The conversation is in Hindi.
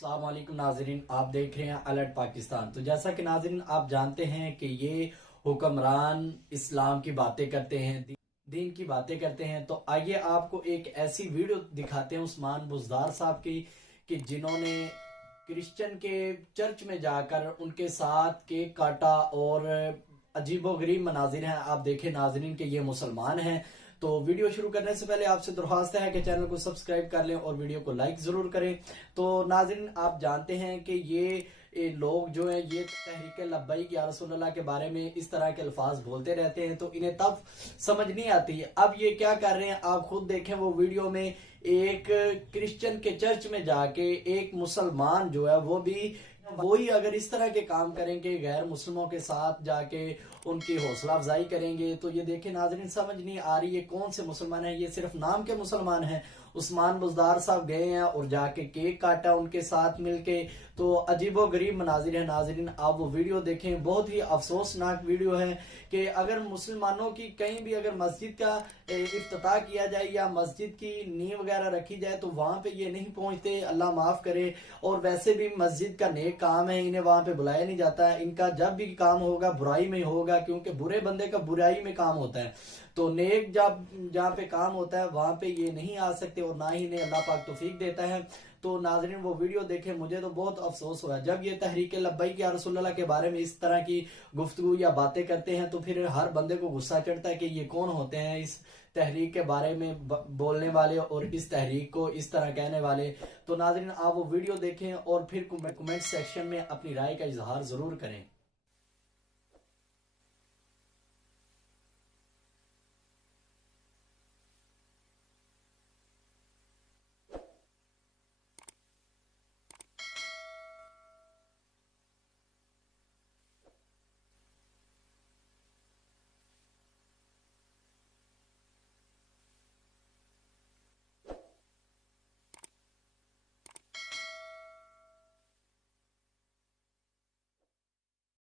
अस्सलाम वालेकुम नाजरीन, आप देख रहे हैं अलर्ट पाकिस्तान। तो जैसा कि नाजरीन आप जानते हैं कि ये हुक्मरान इस्लाम की बातें करते हैं, दीन की बातें करते हैं। तो आइए आपको एक ऐसी वीडियो दिखाते हैं उस्मान बुज़दार साहब की कि जिन्होंने क्रिश्चियन के चर्च में जाकर उनके साथ केक काटा और अजीबोगरीब मनाजिर हैं। आप देखें नाजरीन कि ये मुसलमान हैं। तो वीडियो शुरू करने से पहले आपसे दरख्वास्त है कि चैनल को सब्सक्राइब कर लें और वीडियो को लाइक जरूर करें। तो नाजरीन आप जानते हैं कि ये लोग जो हैं ये तहरीक लब्बैक या रसूलुल्लाह के बारे में इस तरह के अल्फाज बोलते रहते हैं, तो इन्हें तब समझ नहीं आती। अब ये क्या कर रहे हैं आप खुद देखें। वो वीडियो में एक क्रिश्चियन के चर्च में जाके एक मुसलमान जो है वो भी वही अगर इस तरह के काम करेंगे, गैर मुस्लिमों के साथ जाके उनकी हौसला अफजाई करेंगे, तो ये देखें नाजरीन समझ नहीं आ रही है कौन से मुसलमान है। ये सिर्फ नाम के मुसलमान हैं। उस्मान बुज़दार साहब गए हैं और जाके केक काटा उनके साथ मिलके। तो अजीबो गरीब मनाजिर है नाजरीन, आप वो वीडियो देखें। बहुत ही अफसोसनाक वीडियो है कि अगर मुसलमानों की कहीं भी अगर मस्जिद का इफ्तिताह किया जाए या मस्जिद की नींव वगैरह रखी जाए तो वहां पे ये नहीं पहुंचते, अल्लाह माफ करे। और वैसे भी मस्जिद का नेक काम है, इन्हें वहां पे बुलाया नहीं जाता है। इनका जब भी काम होगा बुराई में होगा, क्योंकि बुरे बंदे का बुराई में काम होता है। तो नेक जब जहाँ पे काम होता है वहां पे ये नहीं आ सकते और ना ही इन्हें अल्लाह पाक तौफीक देता है। तो नाजरीन वो वीडियो देखें। मुझे तो बहुत अफसोस हुआ जब ये तहरीक लब्बैक या रसूलुल्लाह के बारे में इस तरह की गुफ्तगू या बातें करते हैं, तो फिर हर बंदे को गुस्सा चढ़ता है कि ये कौन होते हैं इस तहरीक के बारे में बोलने वाले और इस तहरीक को इस तरह कहने वाले। तो नाजरीन आप वो वीडियो देखें और फिर कमेंट सेक्शन में अपनी राय का इजहार जरूर करें।